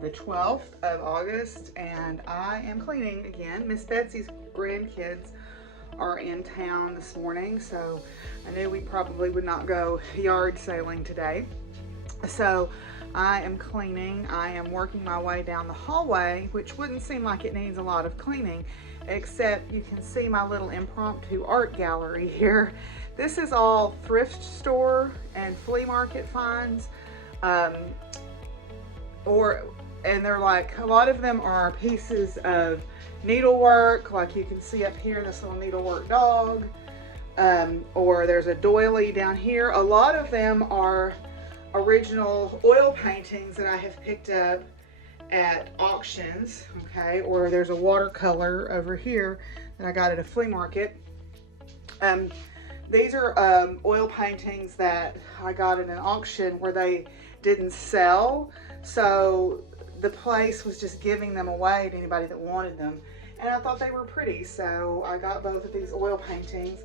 the 12th of August, and I am cleaning again. Miss Betsy's grandkids are in town this morning, so I knew we probably would not go yard sailing today. So I am cleaning. I am working my way down the hallway, which wouldn't seem like it needs a lot of cleaning, except you can see my little impromptu art gallery here. This is all thrift store and flea market finds. And they're like, a lot of them are pieces of needlework, like you can see up here, this little needlework dog, or there's a doily down here. A lot of them are original oil paintings that I have picked up at auctions, okay, or there's a watercolor over here that I got at a flea market. These are oil paintings that I got at an auction where they didn't sell, so the place was just giving them away to anybody that wanted them, and I thought they were pretty, so I got both of these oil paintings.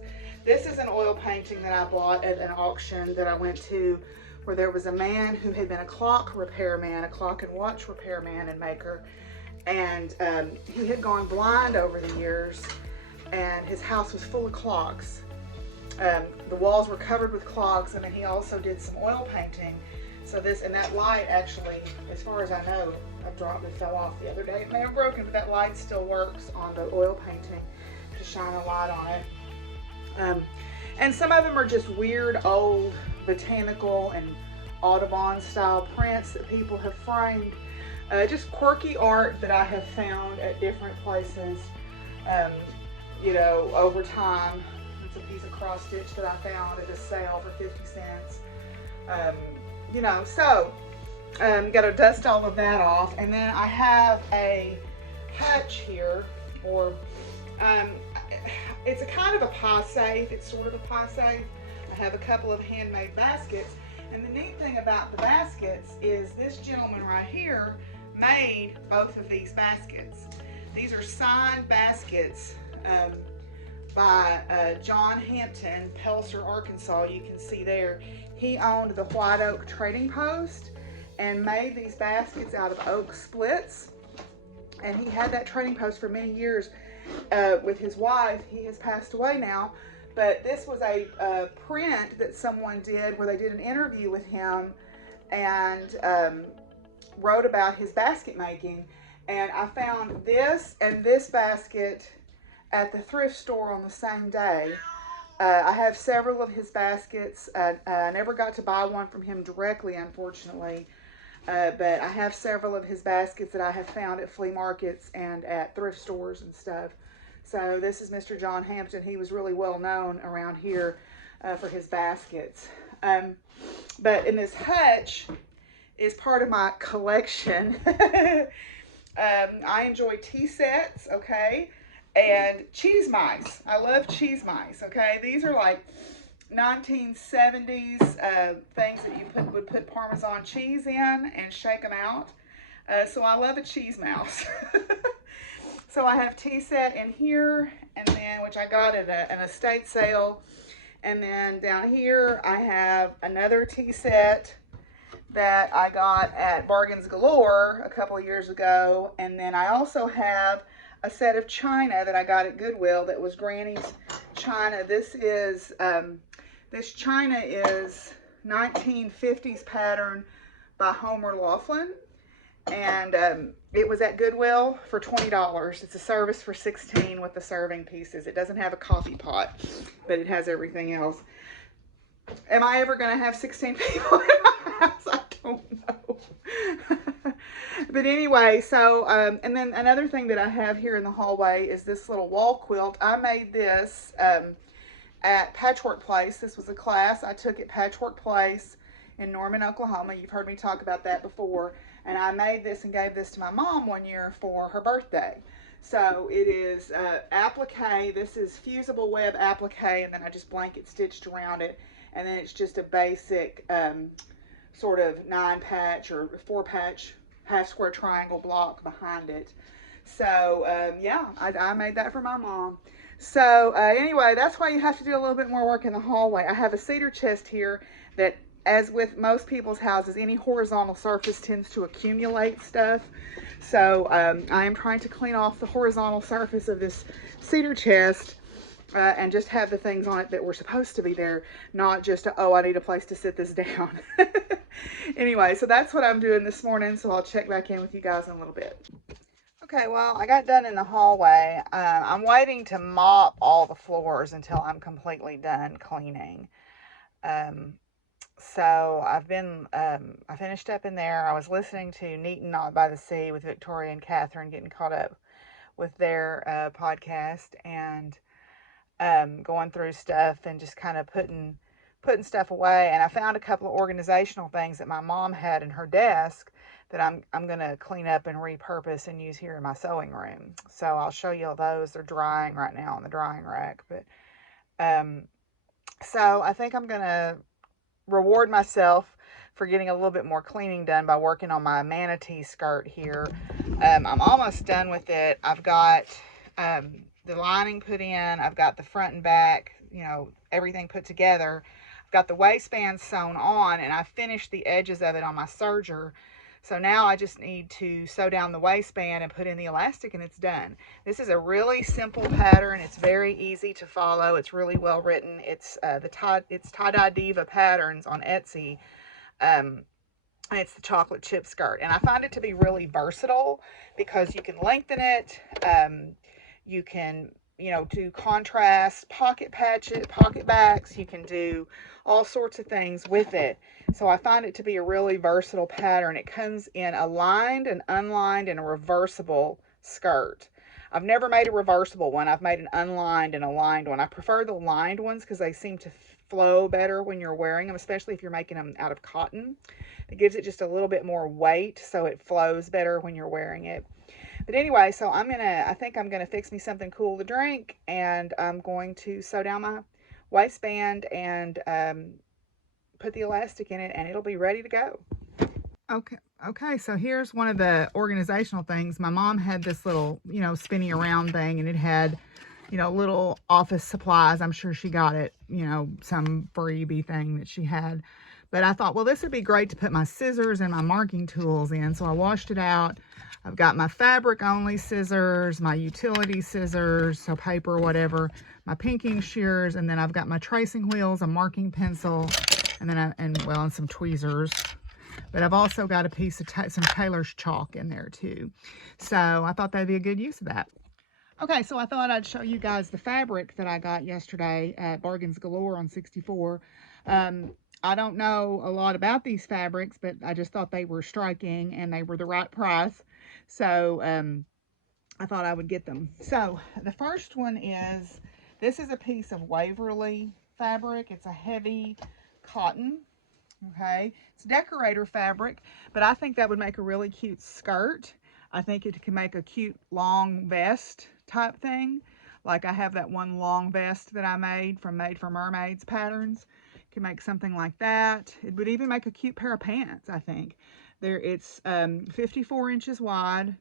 This is an oil painting that I bought at an auction that I went to, where there was a man who had been a clock repairman, a clock and watch repairman and maker, and he had gone blind over the years, and his house was full of clocks. The walls were covered with clocks, and then he also did some oil painting. So this, and that light actually, as far as I know, it fell off the other day. It may have broken, but that light still works on the oil painting to shine a light on it. And some of them are just weird old botanical and Audubon style prints that people have framed. Just quirky art that I have found at different places, you know, over time. It's a piece of cross stitch that I found at a sale for 50 cents. You know, so got to dust all of that off, and then I have a hutch here, or it's a kind of a pie safe. It's sort of a pie safe. I have a couple of handmade baskets, and the neat thing about the baskets is this gentleman right here made both of these baskets. These are signed baskets by John Hampton, Pelser, Arkansas. You can see there. He owned the White Oak Trading Post and made these baskets out of oak splits. And he had that trading post for many years with his wife. He has passed away now. But this was a print that someone did where they did an interview with him and wrote about his basket making. And I found this and this basket at the thrift store on the same day. I have several of his baskets. I never got to buy one from him directly, unfortunately, but I have several of his baskets that I have found at flea markets and at thrift stores and stuff. So this is Mr. John Hampton. He was really well known around here for his baskets. But in this hutch is part of my collection. I enjoy tea sets, okay? And cheese mice. I love cheese mice, okay? These are like 1970s things that you would put Parmesan cheese in and shake them out. So I love a cheese mouse. So I have tea set in here, and then, which I got at an estate sale. And then down here I have another tea set that I got at Bargains Galore a couple of years ago. And then I also have a set of china that I got at Goodwill that was Granny's china. This is this china is 1950s pattern by Homer Laughlin, and it was at Goodwill for $20. It's a service for $16 with the serving pieces. It doesn't have a coffee pot, but it has everything else. Am I ever going to have 16 people in my house? I don't know. But anyway, so, and then another thing that I have here in the hallway is this little wall quilt. I made this at Patchwork Place. This was a class I took at Patchwork Place in Norman, Oklahoma. You've heard me talk about that before. And I made this and gave this to my mom one year for her birthday. So it is applique. This is fusible web applique, and then I just blanket stitched around it. And then it's just a basic sort of 9-patch or 4-patch half square triangle block behind it. So yeah, I made that for my mom. So anyway, that's why you have to do a little bit more work in the hallway. I have a cedar chest here that as with most people's houses, any horizontal surface tends to accumulate stuff. So I am trying to clean off the horizontal surface of this cedar chest and just have the things on it that were supposed to be there, not just, oh, I need a place to sit this down. Anyway, so that's what I'm doing this morning, so I'll check back in with you guys in a little bit. Okay, well, I got done in the hallway. I'm waiting to mop all the floors until I'm completely done cleaning. So I've been, I finished up in there. I was listening to Neat and Not by the Sea with Victoria and Catherine, getting caught up with their podcast, and going through stuff and just kind of putting stuff away. And I found a couple of organizational things that my mom had in her desk that I'm going to clean up and repurpose and use here in my sewing room. So I'll show you all those. They're drying right now on the drying rack. But so I think I'm going to reward myself for getting a little bit more cleaning done by working on my manatee skirt here. I'm almost done with it. I've got the lining put in. I've got the front and back, you know, everything put together. I've got the waistband sewn on, and I finished the edges of it on my serger. So now I just need to sew down the waistband and put in the elastic, and it's done. This is a really simple pattern. It's very easy to follow. It's really well written. It's Tie-Dye Diva Patterns on Etsy. And it's the chocolate chip skirt. And I find it to be really versatile because you can lengthen it. You can, you know, do contrast, pocket patches, pocket backs. You can do all sorts of things with it. So I find it to be a really versatile pattern. It comes in a lined and unlined and a reversible skirt. I've never made a reversible one. I've made an unlined and a lined one. I prefer the lined ones because they seem to flow better when you're wearing them, especially if you're making them out of cotton. It gives it just a little bit more weight, so it flows better when you're wearing it. But anyway, so I think I'm gonna fix me something cool to drink, and I'm going to sew down my waistband and put the elastic in it, and it'll be ready to go. Okay, so here's one of the organizational things. My mom had this little, you know, spinny around thing, and it had, you know, little office supplies. I'm sure she got it, you know, some freebie thing that she had. But I thought, well, this would be great to put my scissors and my marking tools in. So I washed it out. I've got my fabric only scissors, my utility scissors, so paper, whatever, my pinking shears, and then I've got my tracing wheels, a marking pencil, and then and some tweezers. But I've also got a piece of some tailor's chalk in there too. So I thought that'd be a good use of that. Okay, so I thought I'd show you guys the fabric that I got yesterday at Bargains Galore on 64. I don't know a lot about these fabrics, but I just thought they were striking and they were the right price. So I thought I would get them. So the first one is, this is a piece of Waverly fabric. It's a heavy cotton. Okay, it's decorator fabric, but I think that would make a really cute skirt. I think it can make a cute long vest type thing. Like I have that one long vest that I made from Made for Mermaids patterns. Can make something like that. It would even make a cute pair of pants, I think. It's 54 inches wide,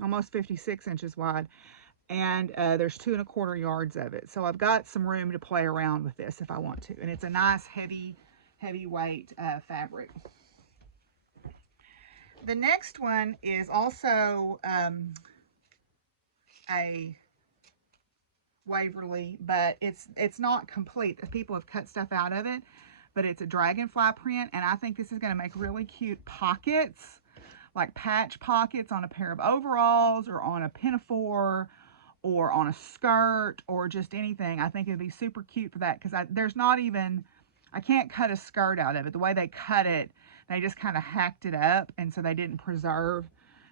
almost 56 inches wide, and there's 2 1/4 yards of it. So I've got some room to play around with this if I want to. And it's a nice heavyweight fabric. The next one is also a Waverly, but it's not complete. People have cut stuff out of it, but it's a Dragonfly Print, and I think this is going to make really cute pockets, like patch pockets on a pair of overalls or on a pinafore or on a skirt or just anything. I think it'd be super cute for that because I can't cut a skirt out of it. The way they cut it, they just kind of hacked it up, and so they didn't preserve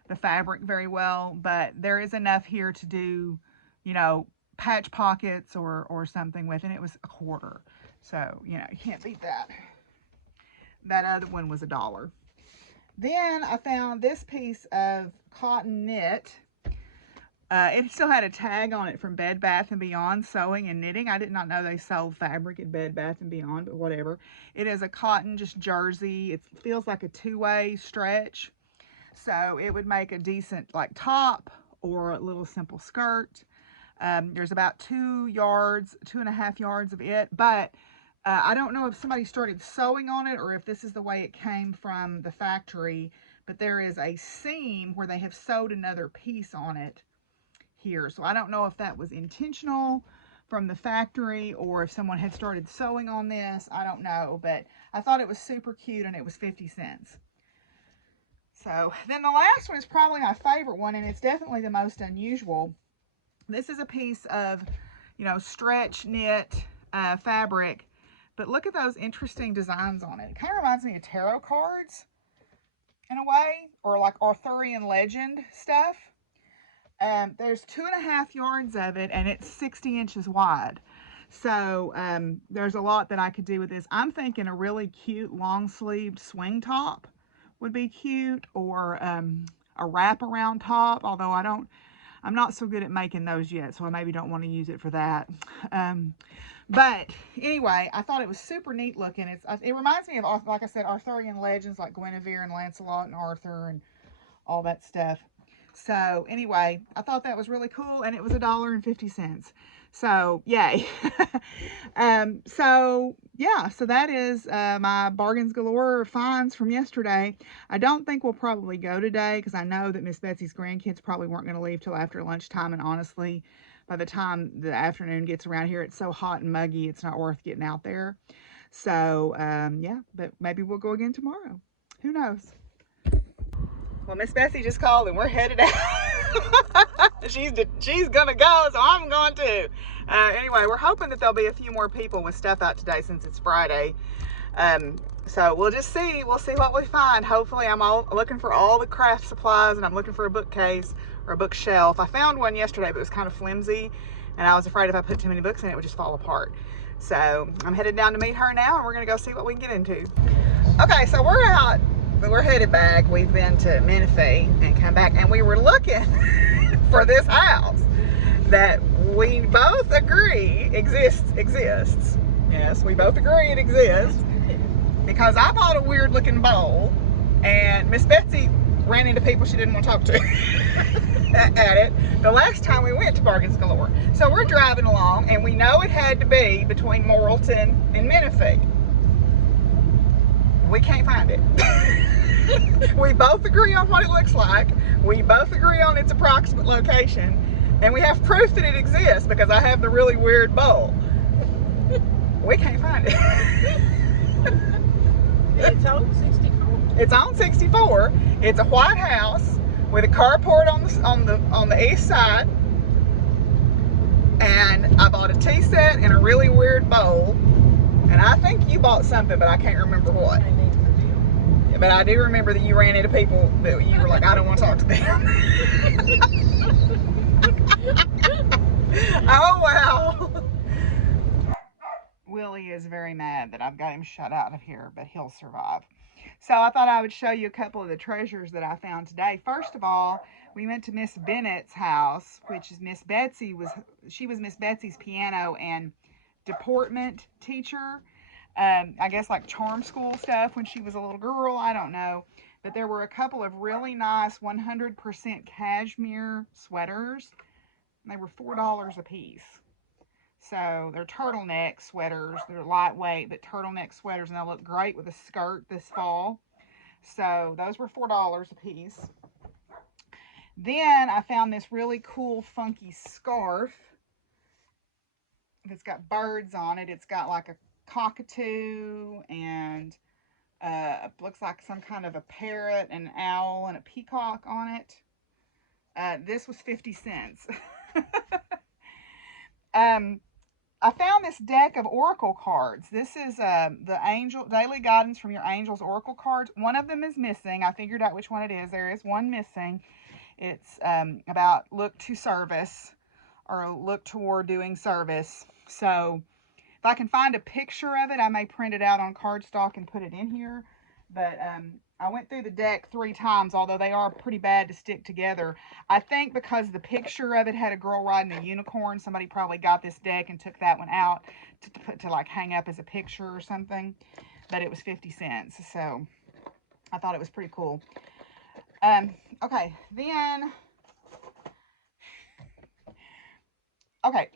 the fabric very well, but there is enough here to do, you know, patch pockets or something with, and it was $1/4. So, you know, you can't beat that. That other one was $1. Then I found this piece of cotton knit. It still had a tag on it from Bed Bath & Beyond Sewing and Knitting. I did not know they sold fabric at Bed Bath & Beyond, but whatever. It is a cotton, just jersey. It feels like a two-way stretch. So it would make a decent like top or a little simple skirt. There's about 2 yards, 2.5 yards of it, but I don't know if somebody started sewing on it or if this is the way it came from the factory, but there is a seam where they have sewed another piece on it here. So I don't know if that was intentional from the factory or if someone had started sewing on this. I don't know, but I thought it was super cute and it was 50 cents. So then the last one is probably my favorite one, and it's definitely the most unusual. This is a piece of, you know, stretch knit fabric, but look at those interesting designs on it. It kind of reminds me of tarot cards in a way, or like Arthurian legend stuff. There's 2.5 yards of it, and it's 60 inches wide. So there's a lot that I could do with this. I'm thinking a really cute long-sleeved swing top would be cute, or a wraparound top, although I'm not so good at making those yet, so I maybe don't want to use it for that. But anyway, I thought it was super neat looking. It reminds me of, like I said, Arthurian legends like Guinevere and Lancelot and Arthur and all that stuff. So anyway, I thought that was really cool, and it was $1.50. So yay. So yeah, so that is my bargains galore finds from yesterday. I don't think we'll probably go today because I know that Miss Betsy's grandkids probably weren't going to leave till after lunchtime, and honestly, by the time the afternoon gets around here, it's so hot and muggy, it's not worth getting out there. So yeah, but maybe we'll go again tomorrow. Who knows? Well, Miss Betsy just called and we're headed out. she's gonna go, so I'm going to. Anyway, we're hoping that there'll be a few more people with stuff out today since it's Friday. So we'll just see. We'll see what we find. Hopefully, I'm looking for all the craft supplies, and I'm looking for a bookcase or a bookshelf. I found one yesterday, but it was kind of flimsy, and I was afraid if I put too many books in it, it would just fall apart. So I'm headed down to meet her now, and we're gonna go see what we can get into. Okay, so we're out. But we're headed back. We've been to Menifee and come back, and we were looking for this house that we both agree exists. Yes, we both agree it exists, because I bought a weird looking bowl, and Miss Betsy ran into people she didn't want to talk to at it the last time we went to Bargains Galore. So we're driving along, and we know it had to be between Morrilton and Menifee. We can't find it. We both agree on what it looks like. We both agree on its approximate location. And we have proof that it exists because I have the really weird bowl. We can't find it. It's on 64. It's on 64. It's a white house with a carport on the east side. And I bought a tea set and a really weird bowl. And I think you bought something, but I can't remember what. But I do remember that you ran into people that you were like, I don't want to talk to them. Oh, wow. Willie is very mad that I've got him shut out of here, but he'll survive. So I thought I would show you a couple of the treasures that I found today. First of all, we went to Miss Bennett's house, which is Miss Betsy she was Miss Betsy's piano and deportment teacher. I guess like charm school stuff when she was a little girl, I don't know. But there were a couple of really nice 100% cashmere sweaters. And they were $4 a piece. So they're turtleneck sweaters. They're lightweight, but turtleneck sweaters, and they'll look great with a skirt this fall. So those were $4 a piece. Then I found this really cool, funky scarf that's got birds on it. It's got like a cockatoo and looks like some kind of a parrot, an owl, and a peacock on it. This was 50 cents. I found this deck of oracle cards. This is the angel daily guidance from your angels oracle cards. One of them is missing. I figured out which one it is. There is one missing. It's about look to service, or look toward doing service. So if I can find a picture of it, I may print it out on cardstock and put it in here. But I went through the deck 3 times, although they are pretty bad to stick together. I think because the picture of it had a girl riding a unicorn, somebody probably got this deck and took that one out to like hang up as a picture or something. But it was 50 cents, so I thought it was pretty cool. Okay, then... Okay,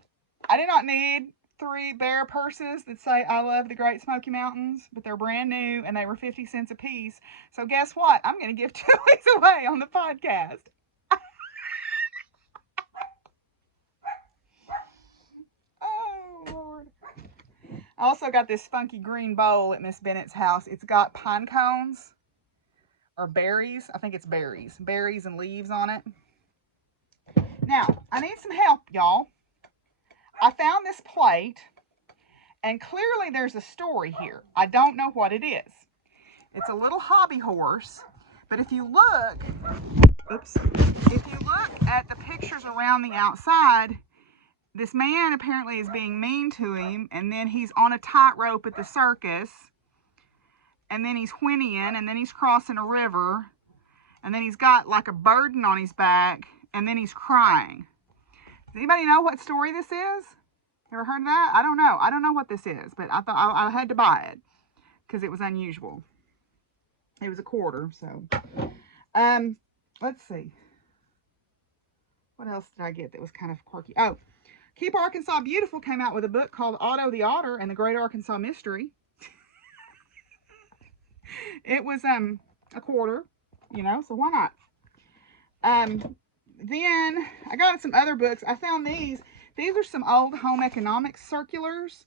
I did not need 3 bear purses that say I love the Great Smoky Mountains, but they're brand new and they were 50 cents a piece. So guess what? I'm going to give 2 of these away on the podcast. Oh, Lord. I also got this funky green bowl at Miss Bennett's house. It's got pine cones or berries. I think it's berries. Berries and leaves on it. Now, I need some help, y'all. I found this plate, and clearly there's a story here. I don't know what it is. It's a little hobby horse, but if you look, if you look at the pictures around the outside, this man apparently is being mean to him, and then he's on a tightrope at the circus, and then he's whinnying, and then he's crossing a river, and then he's got like a burden on his back, and then he's crying. Does anybody know what story this is? Ever heard of that? I don't know. I don't know what this is, but I thought I had to buy it because it was unusual. It was $1, so. Let's see. What else did I get that was kind of quirky? Oh, Keep Arkansas Beautiful came out with a book called Otto the Otter and the Great Arkansas Mystery. It was $1, you know, so why not? Then I got some other books. I found these. These are some old home economics circulars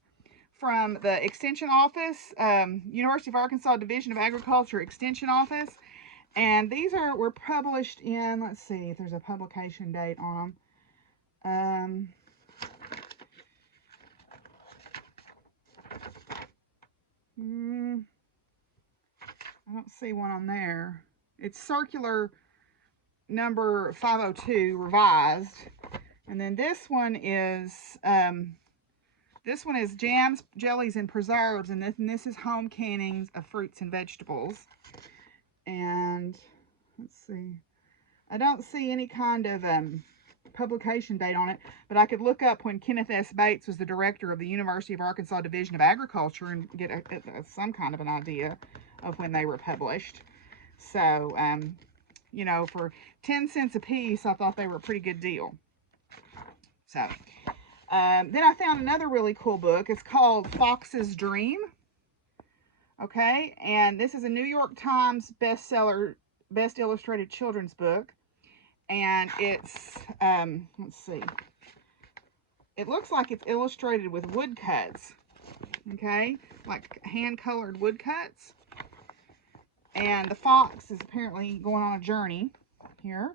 from the Extension Office, University of Arkansas Division of Agriculture Extension Office. And these were published in, let's see if there's a publication date on them. I don't see one on there. It's circular number 502 revised. And then this one is jams, jellies, and preserves, and this is home cannings of fruits and vegetables. And let's see, I don't see any kind of publication date on it, but I could look up when Kenneth S. Bates was the director of the University of Arkansas Division of Agriculture and get some kind of an idea of when they were published. So, you know, for 10 cents a piece, I thought they were a pretty good deal. So, then I found another really cool book. It's called Fox's Dream. Okay, and this is a New York Times bestseller, best illustrated children's book. And it's, let's see, it looks like it's illustrated with woodcuts. Okay, like hand-colored woodcuts. And the fox is apparently going on a journey here.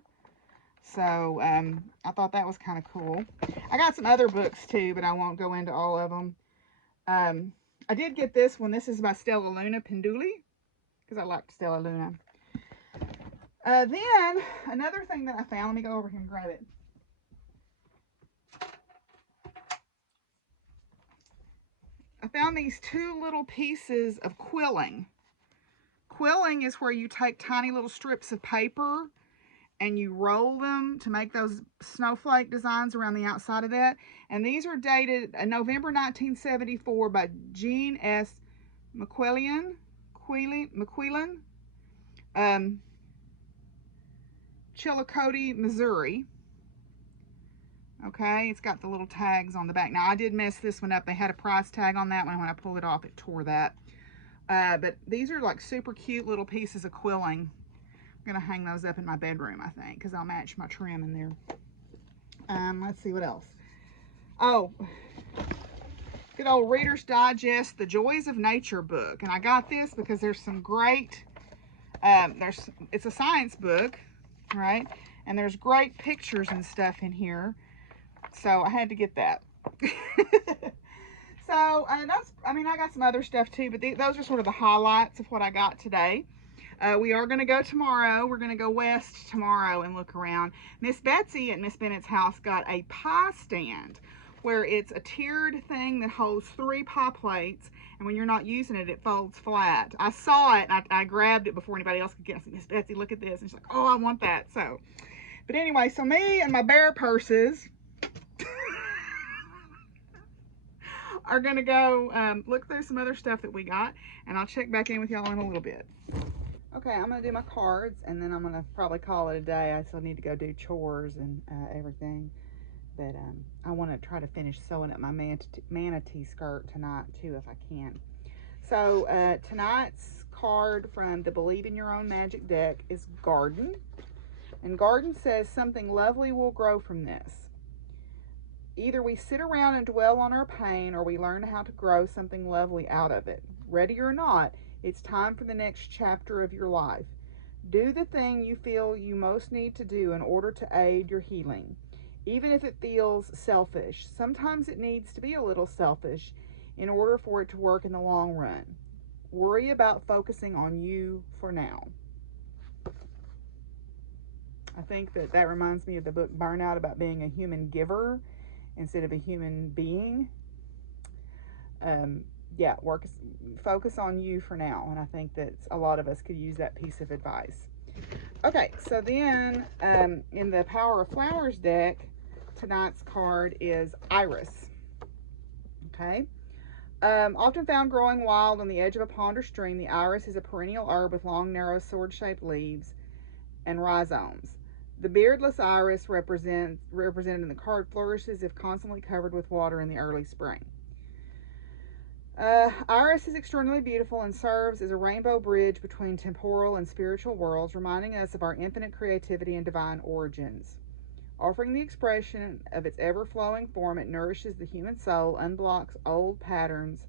So, I thought that was kind of cool. I got some other books too, but I won't go into all of them. I did get this one. This is by Stella Luna Penduli, because I like Stella Luna. Then, another thing that I found, let me go over here and grab it. I found these 2 little pieces of quilling. Quilling is where you take tiny little strips of paper and you roll them to make those snowflake designs around the outside of that. And these are dated November 1974 by Jean S. McQuillan, Chillicothe, Missouri. Okay, it's got the little tags on the back. Now, I did mess this one up. They had a price tag on that one. When I pulled it off, it tore that. But these are like super cute little pieces of quilling. I'm going to hang those up in my bedroom, I think, because I'll match my trim in there. Let's see what else. Oh, good old Reader's Digest, The Joys of Nature book. And I got this because there's some great, it's a science book, right? And there's great pictures and stuff in here. So I had to get that. So I got some other stuff too, but those are sort of the highlights of what I got today. We are going to go tomorrow. We're going to go west tomorrow and look around. Miss Betsy at Miss Bennett's house got a pie stand where it's a tiered thing that holds 3 pie plates, and when you're not using it, it folds flat. I saw it, and I grabbed it before anybody else could get it. I said, Miss Betsy, look at this. And she's like, oh, I want that. So, but anyway, so me and my bear purses are going to go look through some other stuff that we got, and I'll check back in with y'all in a little bit. Okay, I'm going to do my cards, and then I'm going to probably call it a day. I still need to go do chores and everything. But I want to try to finish sewing up my manatee skirt tonight too, if I can. So tonight's card from the Believe in Your Own Magic deck is Garden. And Garden says something lovely will grow from this. Either we sit around and dwell on our pain, or we learn how to grow something lovely out of it. Ready or not, it's time for the next chapter of your life. Do the thing you feel you most need to do in order to aid your healing. Even if it feels selfish, sometimes it needs to be a little selfish in order for it to work in the long run. Worry about focusing on you for now. I think that reminds me of the book Burnout, about being a human giver instead of a human being. Yeah, focus on you for now. And I think that a lot of us could use that piece of advice. Okay, so then in the Power of Flowers deck, tonight's card is Iris. Okay. Often found growing wild on the edge of a pond or stream, the iris is a perennial herb with long, narrow, sword-shaped leaves and rhizomes. The beardless iris, represented in the card, flourishes if constantly covered with water in the early spring. Iris is extraordinarily beautiful and serves as a rainbow bridge between temporal and spiritual worlds, reminding us of our infinite creativity and divine origins. Offering the expression of its ever-flowing form, it nourishes the human soul, unblocks old patterns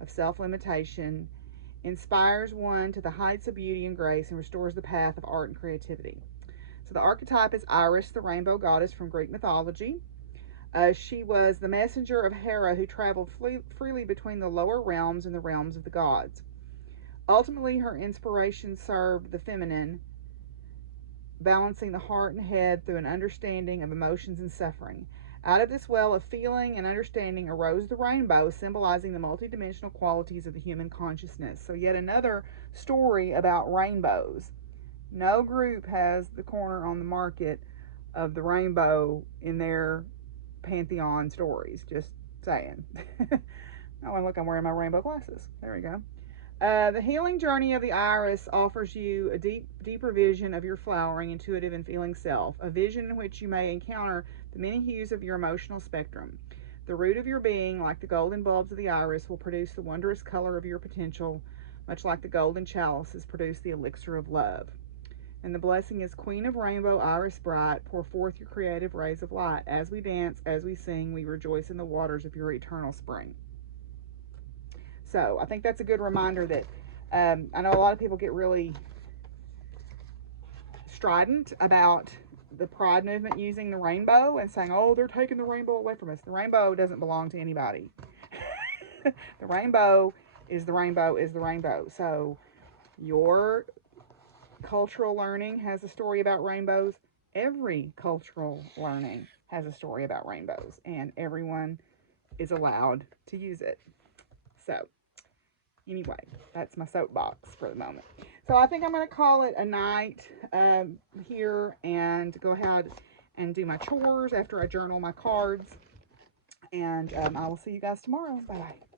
of self-limitation, inspires one to the heights of beauty and grace, and restores the path of art and creativity. So the archetype is Iris, the rainbow goddess from Greek mythology. She was the messenger of Hera, who traveled freely between the lower realms and the realms of the gods. Ultimately, her inspiration served the feminine, balancing the heart and head through an understanding of emotions and suffering. Out of this well of feeling and understanding arose the rainbow, symbolizing the multidimensional qualities of the human consciousness. So yet another story about rainbows. No group has the corner on the market of the rainbow in their pantheon stories. Just saying. Oh, and look, I'm wearing my rainbow glasses. There we go. The healing journey of the iris offers you a deeper vision of your flowering, intuitive, and feeling self, a vision in which you may encounter the many hues of your emotional spectrum. The root of your being, like the golden bulbs of the iris, will produce the wondrous color of your potential, much like the golden chalices produce the elixir of love. And the blessing is, Queen of Rainbow, Iris bright, pour forth your creative rays of light. As we dance, as we sing, we rejoice in the waters of your eternal spring. So I think that's a good reminder that I know a lot of people get really strident about the pride movement using the rainbow and saying, oh, they're taking the rainbow away from us. The rainbow doesn't belong to anybody. The rainbow is the rainbow is the rainbow. So your cultural learning has a story about rainbows. Every cultural learning has a story about rainbows, and everyone is allowed to use it. So anyway, that's my soapbox for the moment. So I think I'm going to call it a night here and go ahead and do my chores after I journal my cards. And I will see you guys tomorrow. Bye-bye.